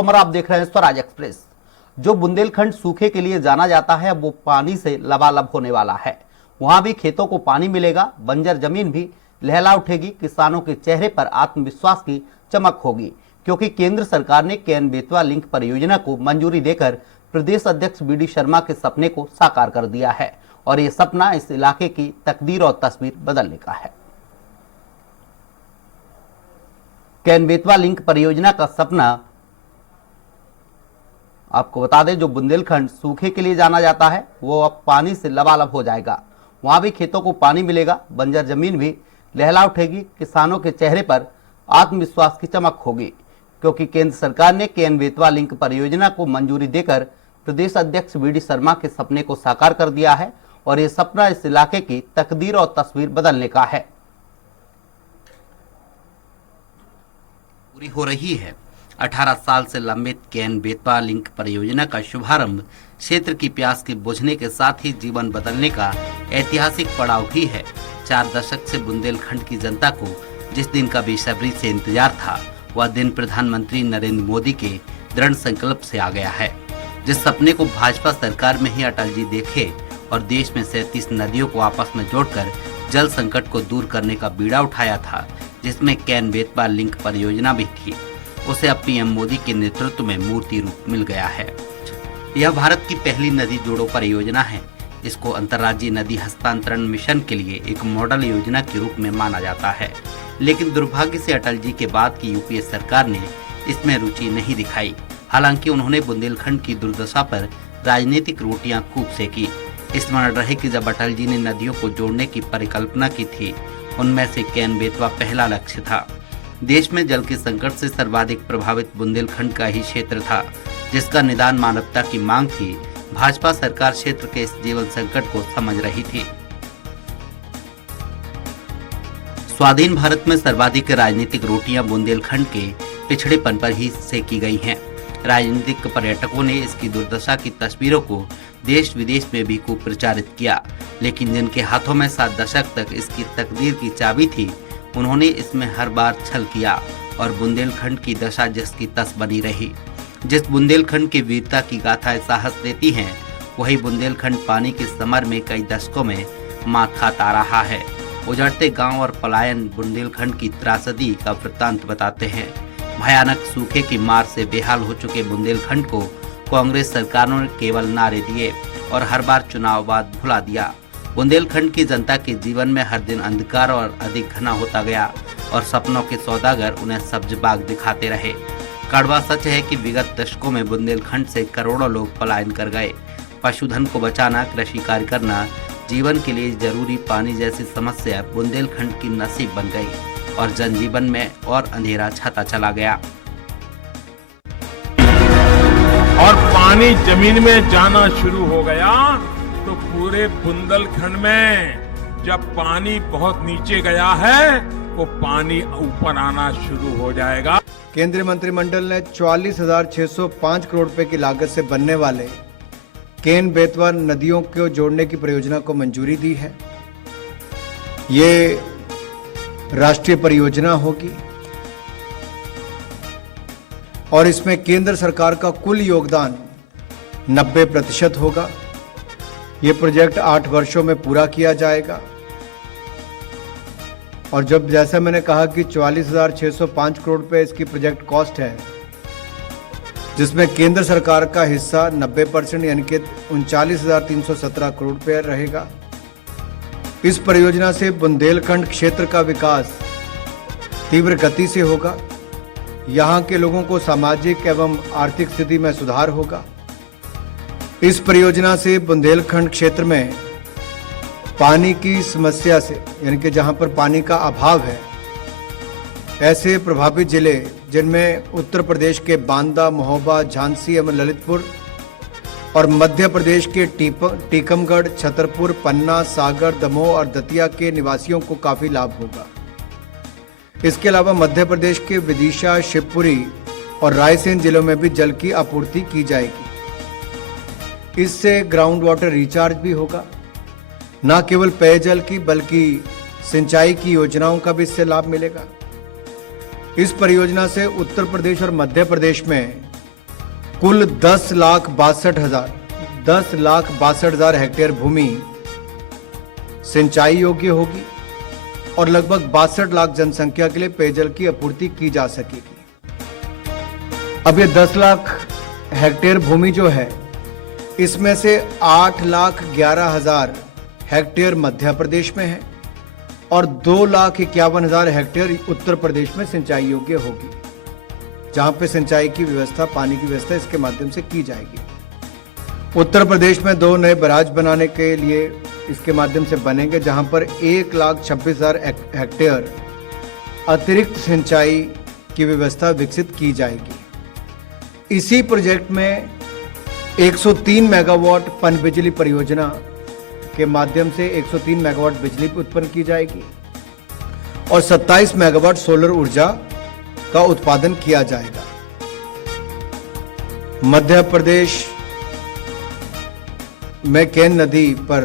और आप देख रहे हैं स्वराज एक्सप्रेस। जो बुंदेलखंड सूखे के लिए जाना जाता है वो पानी से लबालब होने वाला है। वहां भी खेतों को पानी मिलेगा, बंजर जमीन भी लहला उठेगी, किसानों के चेहरे पर आत्मविश्वास की चमक होगी, क्योंकि केंद्र सरकार ने केन बेतवा लिंक परियोजना को मंजूरी देकर प्रदेश अध्यक्ष बी डी शर्मा के सपने को साकार कर दिया है और ये सपना इस इलाके की तकदीर और तस्वीर बदलने का है। केन बेतवा लिंक परियोजना का सपना, आपको बता दें, जो बुंदेलखंड सूखे के लिए जाना जाता है वो अब पानी से लबालब हो जाएगा। वहां भी खेतों को पानी मिलेगा, बंजर जमीन भी लहला उठेगी, किसानों के चेहरे पर आत्मविश्वास की चमक होगी, क्योंकि केंद्र सरकार ने केन बेतवा लिंक परियोजना को मंजूरी देकर प्रदेश अध्यक्ष बी डी शर्मा के सपने को साकार कर दिया है और ये सपना इस इलाके की तकदीर और तस्वीर बदलने का है। पूरी हो रही है 18 साल से लंबित केन बेतवा लिंक परियोजना का शुभारंभ क्षेत्र की प्यास के बुझने के साथ ही जीवन बदलने का ऐतिहासिक पड़ाव भी है। 4 दशक से बुंदेलखंड की जनता को जिस दिन का बेसब्री से इंतजार था, वह दिन प्रधानमंत्री नरेंद्र मोदी के दृढ़ संकल्प से आ गया है। जिस सपने को भाजपा सरकार में ही अटल जी देखे और देश में 37 नदियों को आपस में जोड़कर जल संकट को दूर करने का बीड़ा उठाया था, जिसमें केन बेतवा लिंक परियोजना भी थी, उसे अब पीएम मोदी के नेतृत्व में मूर्ति रूप मिल गया है। यह भारत की पहली नदी जोड़ो परियोजना है। इसको अंतर्राज्यीय नदी हस्तांतरण मिशन के लिए एक मॉडल योजना के रूप में माना जाता है, लेकिन दुर्भाग्य से अटल जी के बाद की यूपीए सरकार ने इसमें रुचि नहीं दिखाई। हालांकि उन्होंने बुंदेलखंड की दुर्दशा पर राजनीतिक रोटियां खूब सेकी। स्मरण रहे कि जब अटल जी ने नदियों को जोड़ने की परिकल्पना की थी, उनमें से केन बेतवा पहला लक्ष्य था। देश में जल के संकट से सर्वाधिक प्रभावित बुंदेलखंड का ही क्षेत्र था, जिसका निदान मानवता की मांग थी। भाजपा सरकार क्षेत्र के इस जीवन संकट को समझ रही थी। स्वाधीन भारत में सर्वाधिक राजनीतिक रोटियां बुंदेलखंड के पिछड़ेपन पर ही सेकी गई हैं। राजनीतिक पर्यटकों ने इसकी दुर्दशा की तस्वीरों को देश विदेश में भी खूब प्रचारित किया, लेकिन जिनके हाथों में 7 दशक तक इसकी तकदीर की चाबी थी, उन्होंने इसमें हर बार छल किया और बुंदेलखंड की दशा जिसकी तस बनी रही। जिस बुंदेलखंड की वीरता की गाथाएं साहस देती हैं, वही बुंदेलखंड पानी के समर में कई दशकों में मात खाता रहा है। उजड़ते गांव और पलायन बुंदेलखंड की त्रासदी का वृत्तांत बताते हैं। भयानक सूखे की मार से बेहाल हो चुके बुंदेलखंड को कांग्रेस सरकारों ने केवल नारे दिए और हर बार चुनाव बाद भुला दिया। बुंदेलखंड की जनता के जीवन में हर दिन अंधकार और अधिक घना होता गया और सपनों के सौदागर उन्हें सब्ज बाग दिखाते रहे। कड़वा सच है कि विगत दशकों में बुंदेलखंड से करोड़ों लोग पलायन कर गए। पशुधन को बचाना, कृषि कार्य करना, जीवन के लिए जरूरी पानी जैसी समस्या बुंदेलखंड की नसीब बन गई और जनजीवन में और अंधेरा छाता चला गया। और पानी जमीन में जाना शुरू हो गया तो पूरे बुंदेलखंड में जब पानी बहुत नीचे गया है, वो पानी ऊपर आना शुरू हो जाएगा। केंद्रीय मंत्रिमंडल ने 44,605 करोड़ रुपए की लागत से बनने वाले केन बेतवा नदियों को जोड़ने की परियोजना को मंजूरी दी है। ये राष्ट्रीय परियोजना होगी और इसमें केंद्र सरकार का कुल योगदान 90% होगा। ये प्रोजेक्ट 8 वर्षों में पूरा किया जाएगा और जब जैसा मैंने कहा कि 44,605 करोड़ रुपए इसकी प्रोजेक्ट कॉस्ट है, जिसमें केंद्र सरकार का हिस्सा 90% यानी कि 39,317 करोड़ रुपए रहेगा। इस परियोजना से बुंदेलखंड क्षेत्र का विकास तीव्र गति से होगा। यहाँ के लोगों को सामाजिक एवं आर्थिक स्थिति में सुधार होगा। इस परियोजना से बुंदेलखंड क्षेत्र में पानी की समस्या से, यानी कि जहाँ पर पानी का अभाव है, ऐसे प्रभावित जिले जिनमें उत्तर प्रदेश के बांदा, महोबा, झांसी एवं ललितपुर और मध्य प्रदेश के टीकमगढ़, छतरपुर, पन्ना, सागर, दमोह और दतिया के निवासियों को काफ़ी लाभ होगा। इसके अलावा मध्य प्रदेश के विदिशा, शिवपुरी और रायसेन जिलों में भी जल की आपूर्ति की जाएगी। इससे ग्राउंड वाटर रिचार्ज भी होगा। न केवल पेयजल की बल्कि सिंचाई की योजनाओं का भी इससे लाभ मिलेगा। इस परियोजना से उत्तर प्रदेश और मध्य प्रदेश में कुल 10,62,000 हेक्टेयर भूमि सिंचाई योग्य होगी और लगभग 62 लाख जनसंख्या के लिए पेयजल की आपूर्ति की जा सकेगी। अब ये 10 लाख हेक्टेयर भूमि जो है, इसमें से 8,11,000 हेक्टेयर मध्य प्रदेश में है और 2,51,000 हेक्टेयर उत्तर प्रदेश में सिंचाई योग्य होगी, जहां पे सिंचाई की व्यवस्था, पानी की व्यवस्था इसके माध्यम से की जाएगी। उत्तर प्रदेश में 2 नए बैराज बनाने के लिए इसके माध्यम से बनेंगे, जहां पर 1,26,000 हेक्टेयर अतिरिक्त सिंचाई की व्यवस्था विकसित की जाएगी। इसी प्रोजेक्ट में 103 मेगावाट पनबिजली परियोजना के माध्यम से 103 मेगावाट बिजली उत्पन्न की जाएगी और 27 मेगावाट सोलर ऊर्जा का उत्पादन किया जाएगा। मध्य प्रदेश में केन नदी पर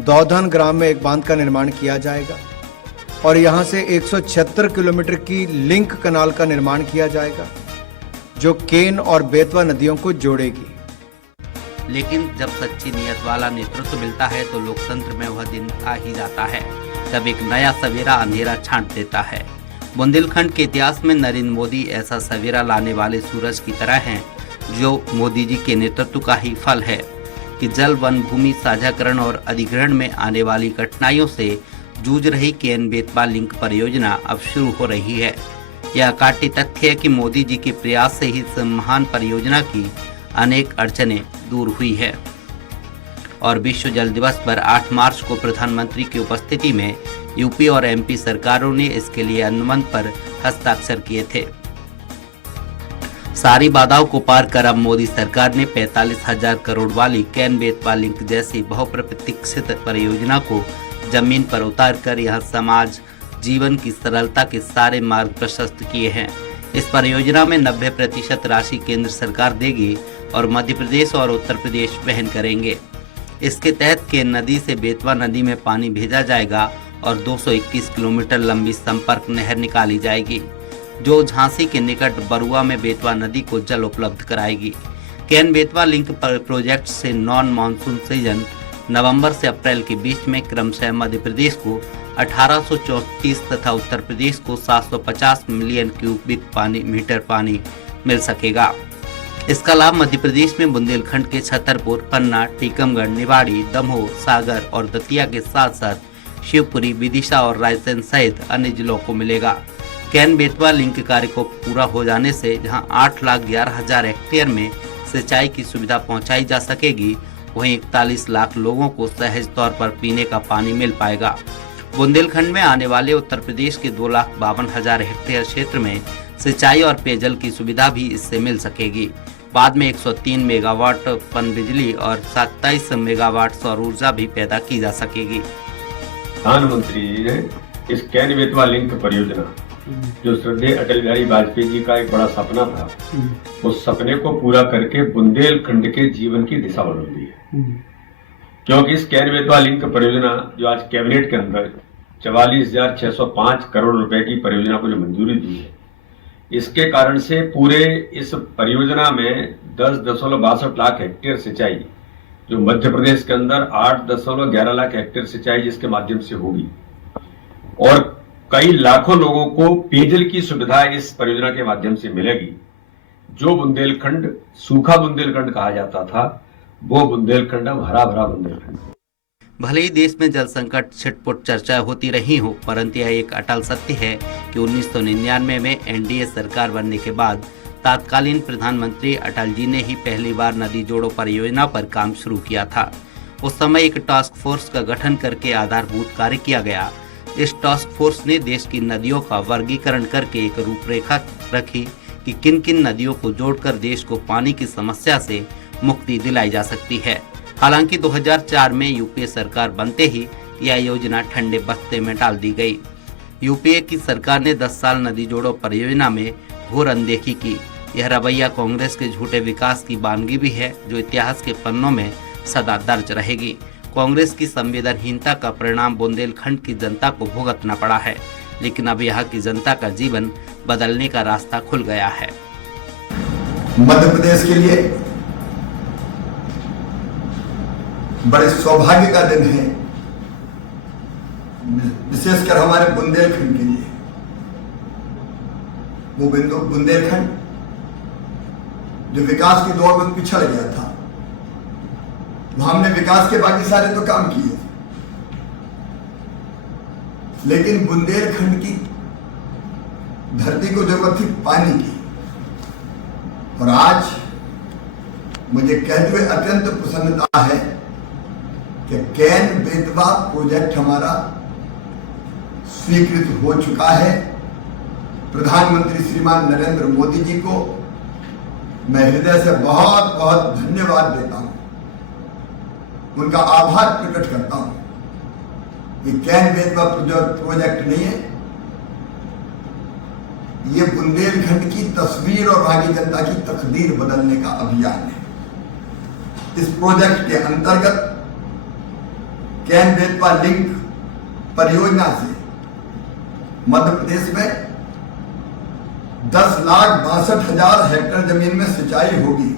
दौधन ग्राम में एक बांध का निर्माण किया जाएगा और यहां से 176 किलोमीटर की लिंक कनाल का निर्माण किया जाएगा, जो केन और बेतवा नदियों को जोड़ेगी। लेकिन जब सच्ची नियत वाला नेतृत्व मिलता है तो लोकतंत्र में वह दिन आ ही जाता है, जब एक नया सवेरा अंधेरा छांट देता है। बुंदेलखंड के इतिहास में नरेंद्र मोदी ऐसा सवेरा लाने वाले सूरज की तरह हैं, जो मोदी जी के नेतृत्व का ही फल है कि जल, वन, भूमि साझाकरण और अधिग्रहण में आने वाली कठिनाइयों से जूझ रही केन बेतवा लिंक परियोजना अब शुरू हो रही है। यह काटी तथ्य है कि मोदी जी के प्रयास से ही इस महान परियोजना की अनेक अड़चनें दूर हुई है और विश्व जल दिवस पर 8 मार्च को प्रधानमंत्री की उपस्थिति में यूपी और एमपी सरकारों ने इसके लिए अनुबंध पर हस्ताक्षर किए थे। सारी बाधाओं को पार कर अब मोदी सरकार ने 45,000 करोड़ वाली केन बेतवा लिंक जैसी बहुप्रतीक्षित परियोजना को जमीन पर उतारकर यह समाज जीवन की सरलता के सारे मार्ग प्रशस्त किए हैं। इस परियोजना में 90% राशि केंद्र सरकार देगी और मध्य प्रदेश और उत्तर प्रदेश वहन करेंगे। इसके तहत केन नदी से बेतवा नदी में पानी भेजा जाएगा और 221 किलोमीटर लंबी संपर्क नहर निकाली जाएगी, जो झांसी के निकट बरुआ में बेतवा नदी को जल उपलब्ध कराएगी। केन बेतवा लिंक प्रोजेक्ट से नॉन मानसून सीजन नवंबर से अप्रैल के बीच में क्रमशः मध्य प्रदेश को 1834 तथा उत्तर प्रदेश को 750 मिलियन क्यूबिक मीटर पानी मिल सकेगा। इसका लाभ मध्य प्रदेश में बुंदेलखंड के छतरपुर, पन्ना, टीकमगढ़, निवाड़ी, दमोह, सागर और दतिया के साथ साथ शिवपुरी, विदिशा और रायसेन सहित अन्य जिलों को मिलेगा। केन बेतवा लिंक कार्य को पूरा हो जाने से जहां 8,11,000 हेक्टेयर में सिंचाई की सुविधा पहुंचाई जा सकेगी, वहीं 41 लाख लोगों को सहज तौर पर पीने का पानी मिल पाएगा। बुंदेलखंड में आने वाले उत्तर प्रदेश के 2,52,000 हेक्टेयर क्षेत्र में सिंचाई और पेयजल की सुविधा भी इससे मिल सकेगी। बाद में 103 मेगावाट पनबिजली और 27 मेगावाट सौर ऊर्जा भी पैदा की जा सकेगी। प्रधानमंत्री जी ने इस केन बेतवा लिंक परियोजना, जो श्रद्धेय अटल बिहारी वाजपेयी जी का एक बड़ा सपना था, उस सपने को पूरा करके बुंदेलखंड के जीवन की दिशा बदल दी है। क्योंकि इस केन बेतवा लिंक परियोजना, जो आज कैबिनेट के अंदर 44,605 करोड़ रुपए की परियोजना को जो मंजूरी दी है, इसके कारण से पूरे इस परियोजना में 10.62 लाख हेक्टेयर सिंचाई, जो मध्य प्रदेश के अंदर 8.11 लाख हेक्टेयर सिंचाई जिसके माध्यम से होगी, और कई लाखों लोगों को पेयजल की सुविधा इस परियोजना के माध्यम से मिलेगी। जो बुंदेलखंड सूखा बुंदेलखंड कहा जाता था, वो बुंदेलखंड अब हरा भरा बुंदेलखंड। भले ही देश में जल संकट छिटपुट चर्चा होती रही हो, परंतु यह एक अटल सत्य है कि 1999 में एनडीए सरकार बनने के बाद तत्कालीन प्रधानमंत्री अटल जी ने ही पहली बार नदी जोड़ो परियोजना पर काम शुरू किया था। उस समय एक टास्क फोर्स का गठन करके आधारभूत कार्य किया गया। इस टास्क फोर्स ने देश की नदियों का वर्गीकरण करके एक रूपरेखा रखी कि किन किन नदियों को जोड़कर देश को पानी की समस्या से मुक्ति दिलाई जा सकती है। हालांकि 2004 में यूपीए सरकार बनते ही यह योजना ठंडे बस्ते में डाल दी गई। यूपीए की सरकार ने 10 साल नदी जोड़ो परियोजना में घोर अनदेखी की। यह रवैया कांग्रेस के झूठे विकास की बानगी भी है, जो इतिहास के पन्नों में सदा दर्ज रहेगी। कांग्रेस की संवेदनहीनता का परिणाम बुंदेलखंड की जनता को भुगतना पड़ा है, लेकिन अब यहाँ की जनता का जीवन बदलने का रास्ता खुल गया है। मध्य प्रदेश के लिए बड़े सौभाग्य का दिन है, विशेषकर हमारे बुंदेलखंड के लिए। वो बुंदेलखंड जो विकास की दौड़ में पिछड़ गया था, हमने विकास के बाकी सारे तो काम किए, लेकिन बुंदेलखंड की धरती को जरूरत थी पानी की। और आज मुझे कहते हुए अत्यंत प्रसन्नता है कि कैन बेतवा प्रोजेक्ट हमारा स्वीकृत हो चुका है। प्रधानमंत्री श्रीमान नरेंद्र मोदी जी को मैं हृदय से बहुत बहुत धन्यवाद देता हूं, उनका आभार प्रकट करता हूं। ये कैन बेतवा प्रोजेक्ट नहीं है, ये बुंदेलखंड की तस्वीर और वहां की जनता की तकदीर बदलने का अभियान है। इस प्रोजेक्ट के अंतर्गत कैन बेतवा लिंक परियोजना से मध्य प्रदेश में 10,62,000 हेक्टेयर जमीन में सिंचाई होगी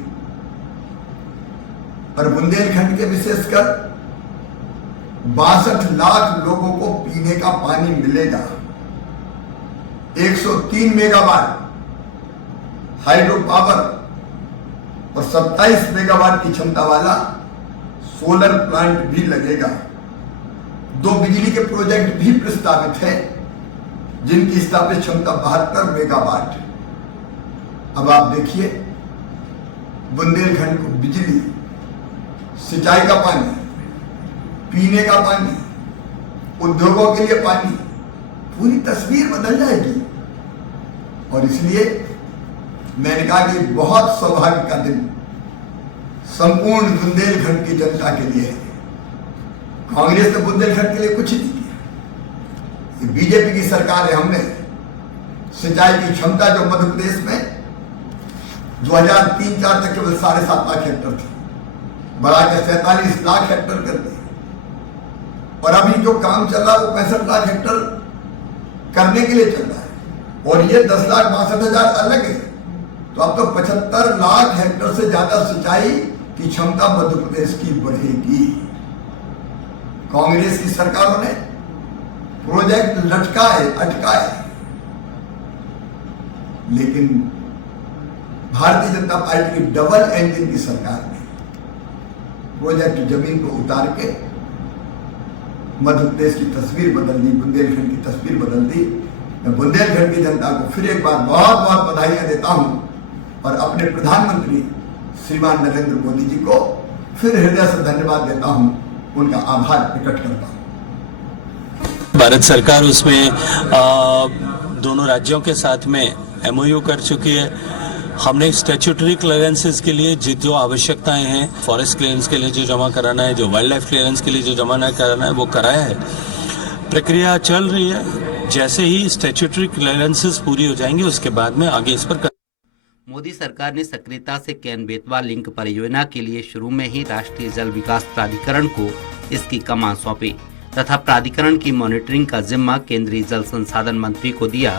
और बुंदेलखंड के विशेषकर 62 लाख लोगों को पीने का पानी मिलेगा। 103 मेगावाट हाइड्रो पावर और 27 मेगावाट की क्षमता वाला सोलर प्लांट भी लगेगा। 2 बिजली के प्रोजेक्ट भी प्रस्तावित है जिनकी स्थापित क्षमता 72 मेगावाट। अब आप देखिए, बुंदेलखंड को बिजली, सिंचाई का पानी, पीने का पानी, उद्योगों के लिए पानी, पूरी तस्वीर बदल जाएगी। और इसलिए मैंने कहा कि बहुत सौभाग्य का दिन संपूर्ण बुंदेलखंड की जनता के लिए है। कांग्रेस ने बुंदेलखंड के लिए कुछ नहीं किया, ये बीजेपी की सरकार है। हमने सिंचाई की क्षमता जो मध्य प्रदेश में 2003-04 तक केवल 7.5 लाख हेक्टेयर थी, बढ़ा के 47 लाख हेक्टेयर कर दी। और अभी जो काम चल रहा है वो 65 लाख हेक्टेयर करने के लिए चल रहा है, और ये 10,62,000 अलग है। तो अब तो 75 लाख हेक्टेयर से ज्यादा सिंचाई की क्षमता मध्य प्रदेश की बढ़ेगी। कांग्रेस की सरकारों ने प्रोजेक्ट लटकाए, अटकाए, लेकिन भारतीय जनता पार्टी की डबल इंजन की सरकार ने प्रोजेक्ट जमीन को उतार के मध्य प्रदेश की तस्वीर बदल दी, बुंदेलखंड की तस्वीर बदल दी। मैं बुंदेलखंड की जनता को फिर एक बार बहुत बहुत बधाइयां देता हूं और अपने प्रधानमंत्री श्रीमान नरेंद्र मोदी जी को फिर हृदय से धन्यवाद देता हूं, उनका आभार प्रकट करता हूं। भारत सरकार उसमें दोनों राज्यों के साथ में MOU कर चुकी है। हमने स्टैट्यूटरी क्लियरेंसेस के लिए जो आवश्यकताएं हैं, फॉरेस्ट क्लियरेंस के लिए जो जमा कराना है, जो वाइल्ड लाइफ क्लियरेंस के लिए जो जमा कराना है, वो कराया है। प्रक्रिया चल रही है। जैसे ही स्टैट्यूटरी क्लियरेंसेस पूरी हो जाएंगे उसके बाद में आगे इस पर मोदी सरकार ने सक्रियता से कैन बेतवा लिंक परियोजना के लिए शुरू में ही राष्ट्रीय जल विकास प्राधिकरण को इसकी कमान सौंपी तथा प्राधिकरण की मॉनिटरिंग का जिम्मा केंद्रीय जल संसाधन मंत्री को दिया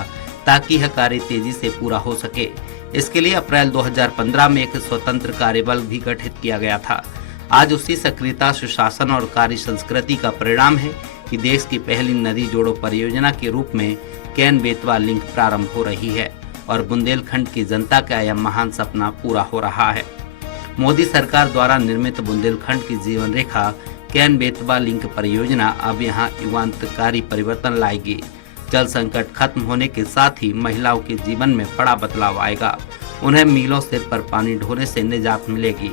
ताकि यह कार्य तेजी से पूरा हो सके। इसके लिए अप्रैल 2015 में एक स्वतंत्र कार्यबल भी गठित किया गया था। आज उसी सक्रियता, सुशासन और कार्य संस्कृति का परिणाम है कि देश की पहली नदी जोड़ो परियोजना के रूप में कैन बेतवा लिंक प्रारंभ हो रही है और बुंदेलखंड की जनता का यह महान सपना पूरा हो रहा है। मोदी सरकार द्वारा निर्मित बुंदेलखंड की जीवन रेखा कैन बेतवा लिंक परियोजना अब यहाँ युगांतकारी परिवर्तन लाएगी। जल संकट खत्म होने के साथ ही महिलाओं के जीवन में बड़ा बदलाव आएगा। उन्हें मीलों सिर पर पानी ढोने से निजात मिलेगी,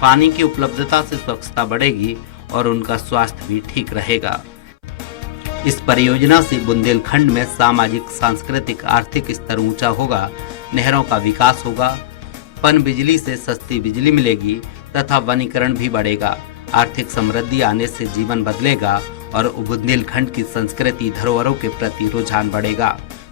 पानी की उपलब्धता से स्वच्छता बढ़ेगी और उनका स्वास्थ्य भी ठीक रहेगा। इस परियोजना से बुंदेलखंड में सामाजिक, सांस्कृतिक, आर्थिक स्तर ऊंचा होगा, नहरों का विकास होगा, पन बिजली से सस्ती बिजली मिलेगी तथा वनीकरण भी बढ़ेगा। आर्थिक समृद्धि आने से जीवन बदलेगा और बुंदेलखंड की संस्कृति, धरोहरों के प्रति रुझान बढ़ेगा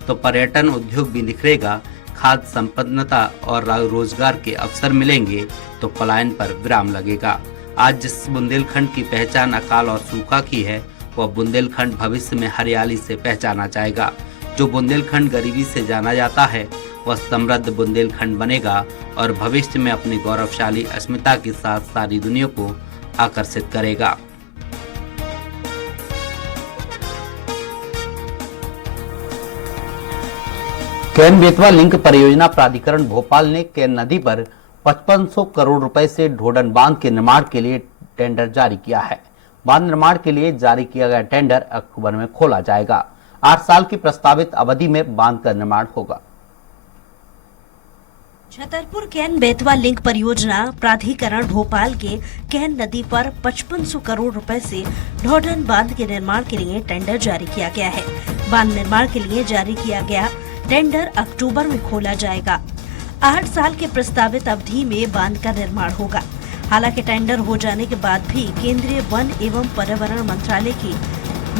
तो पर्यटन उद्योग भी निखरेगा, खाद्य संपन्नता और रोजगार के अवसर मिलेंगे तो पलायन पर विराम लगेगा। आज जिस बुंदेलखंड की पहचान अकाल और सूखा की है, वह बुंदेलखंड भविष्य में हरियाली से पहचाना जाएगा। जो बुंदेलखंड गरीबी से जाना जाता है, वह समृद्ध बुंदेलखंड बनेगा और भविष्य में अपनी गौरवशाली अस्मिता के साथ सारी दुनिया को आकर्षित करेगा। केन बेतवा लिंक परियोजना प्राधिकरण भोपाल ने केन नदी पर 5500 करोड़ रुपए से ढोडन बांध के निर्माण के लिए टेंडर जारी किया है। बांध निर्माण के लिए जारी किया गया टेंडर अक्टूबर में खोला जाएगा। 8 साल की प्रस्तावित अवधि में बांध का निर्माण होगा। छतरपुर केन बेतवा लिंक परियोजना प्राधिकरण भोपाल के केन नदी पर 5500 करोड़ रुपए से ढोडन बांध के निर्माण के लिए टेंडर जारी किया गया है। बांध निर्माण के लिए जारी किया गया टेंडर अक्टूबर में खोला जाएगा। 8 साल के प्रस्तावित अवधि में बांध का निर्माण होगा। हालांकि टेंडर हो जाने के बाद भी केंद्रीय वन एवं पर्यावरण मंत्रालय की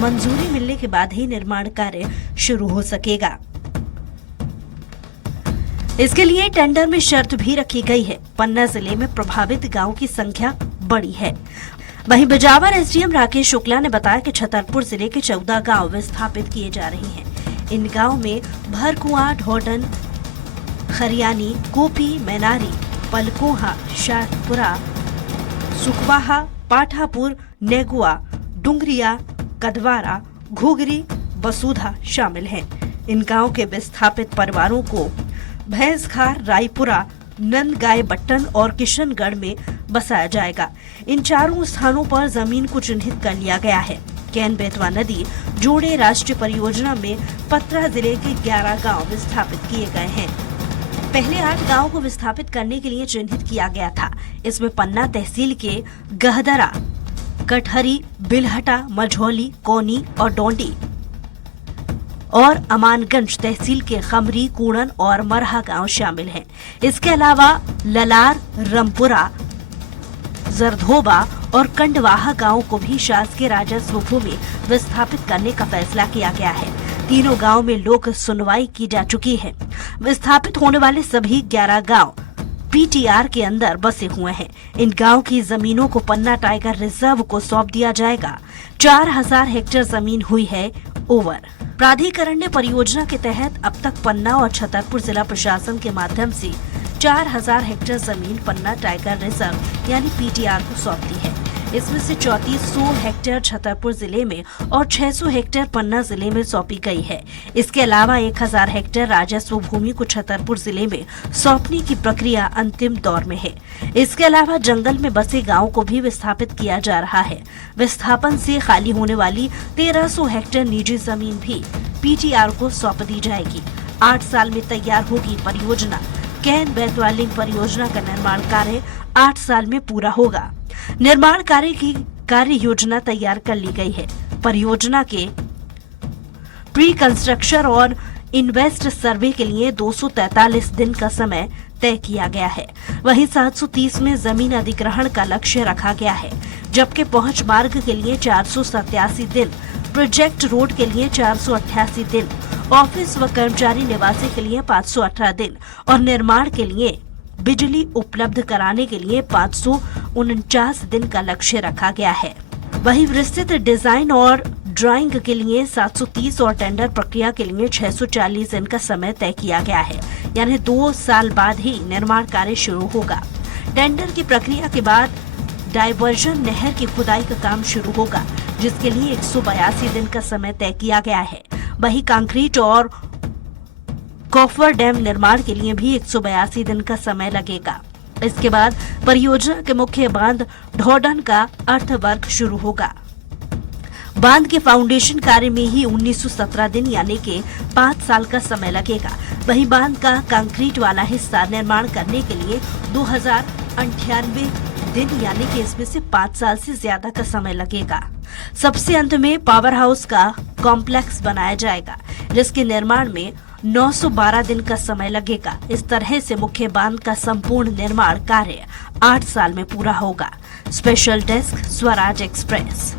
मंजूरी मिलने के बाद ही निर्माण कार्य शुरू हो सकेगा। इसके लिए टेंडर में शर्त भी रखी गई है। पन्ना जिले में प्रभावित गांव की संख्या बड़ी है। वहीं बिजावर एसडीएम राकेश शुक्ला ने बताया कि छतरपुर जिले के 14 गांव विस्थापित किए जा रहे हैं। इन गांव में भरकुआ, ढोडन, खरियानी, कोपी, मैनारी, पलकोहा, शाहपुरा, सुखवाहा, पाठापुर, नेगुआ, डुंगरिया, कदवारा, घुगरी, बसुधा शामिल हैं। इन गांव के विस्थापित परिवारों को भैंसखार, रायपुरा, नंदगाय बट्टन और किशनगढ़ में बसाया जाएगा। इन चारों स्थानों पर जमीन को चिन्हित कर लिया गया है। केन बेतवा नदी जोड़े राष्ट्रीय परियोजना में पतरा जिले के 11 गांव विस्थापित किए गए हैं। पहले 8 गांवों को विस्थापित करने के लिए चिन्हित किया गया था। इसमें पन्ना तहसील के गहदरा, कटहरी, बिलहटा, मझौली, कोनी और डोंडी और अमानगंज तहसील के खमरी, कूड़न और मरहा गांव शामिल हैं। इसके अलावा ललार, रमपुरा, जरधोबा और कंडवाहा गांव को भी शासकीय राजस्व भूमि विस्थापित करने का फैसला किया गया है। तीनों गांव में लोक सुनवाई की जा चुकी है। विस्थापित होने वाले सभी 11 गांव पीटीआर के अंदर बसे हुए हैं। इन गांव की जमीनों को पन्ना टाइगर रिजर्व को सौंप दिया जाएगा। 4000 हेक्टेयर जमीन हुई है ओवर। प्राधिकरण ने परियोजना के तहत अब तक पन्ना और छतरपुर जिला प्रशासन के माध्यम से 4000 हेक्टेयर जमीन पन्ना टाइगर रिजर्व यानी पीटीआर को सौंप दी है। इसमें से 3400 हेक्टेयर छतरपुर जिले में और 600 हेक्टेयर पन्ना जिले में सौंपी गई है। इसके अलावा 1000 हेक्टेयर राजस्व भूमि को छतरपुर जिले में सौंपने की प्रक्रिया अंतिम दौर में है। इसके अलावा जंगल में बसे गाँव को भी विस्थापित किया जा रहा है। विस्थापन से खाली होने वाली 1300 हेक्टेयर निजी जमीन भी पीटीआर को सौंप दी जाएगी। 8 साल में तैयार होगी परियोजना। केन बेतवा लिंक परियोजना का निर्माण कार्य 8 साल में पूरा होगा। निर्माण कार्य की कार्य योजना तैयार कर ली गई है। परियोजना के प्री कंस्ट्रक्शन और इन्वेस्ट सर्वे के लिए 243 दिन का समय तय किया गया है। वहीं 730 में जमीन अधिग्रहण का लक्ष्य रखा गया है, जबकि पहुंच मार्ग के लिए 487 दिन, प्रोजेक्ट रोड के लिए 488 दिन, ऑफिस व कर्मचारी निवासी के लिए 518 दिन और निर्माण के लिए बिजली उपलब्ध कराने के लिए 549 दिन का लक्ष्य रखा गया है। वहीं विस्तृत डिजाइन और ड्राइंग के लिए 730 और टेंडर प्रक्रिया के लिए 640 दिन का समय तय किया गया है। यानी 2 साल बाद ही निर्माण कार्य शुरू होगा। टेंडर की प्रक्रिया के बाद डायवर्जन नहर की खुदाई का काम शुरू होगा, जिसके लिए 182 दिन का समय तय किया गया है। वहीं कंक्रीट और कॉफर डैम निर्माण के लिए भी 182 दिन का समय लगेगा। इसके बाद परियोजना के मुख्य बांध ढोडन का अर्थवर्क शुरू होगा। बांध के फाउंडेशन कार्य में ही 1917 दिन यानी कि 5 साल का समय लगेगा। वहीं बांध का कंक्रीट वाला हिस्सा निर्माण करने के लिए 2098 दिन यानी कि इसमें से 5 साल से ज्यादा का समय लगेगा। सबसे अंत में पावर हाउस का कॉम्प्लेक्स बनाया जाएगा, जिसके निर्माण में 912 दिन का समय लगेगा। इस तरह से मुख्य बांध का संपूर्ण निर्माण कार्य 8 साल में पूरा होगा। Special desk, Swaraj express.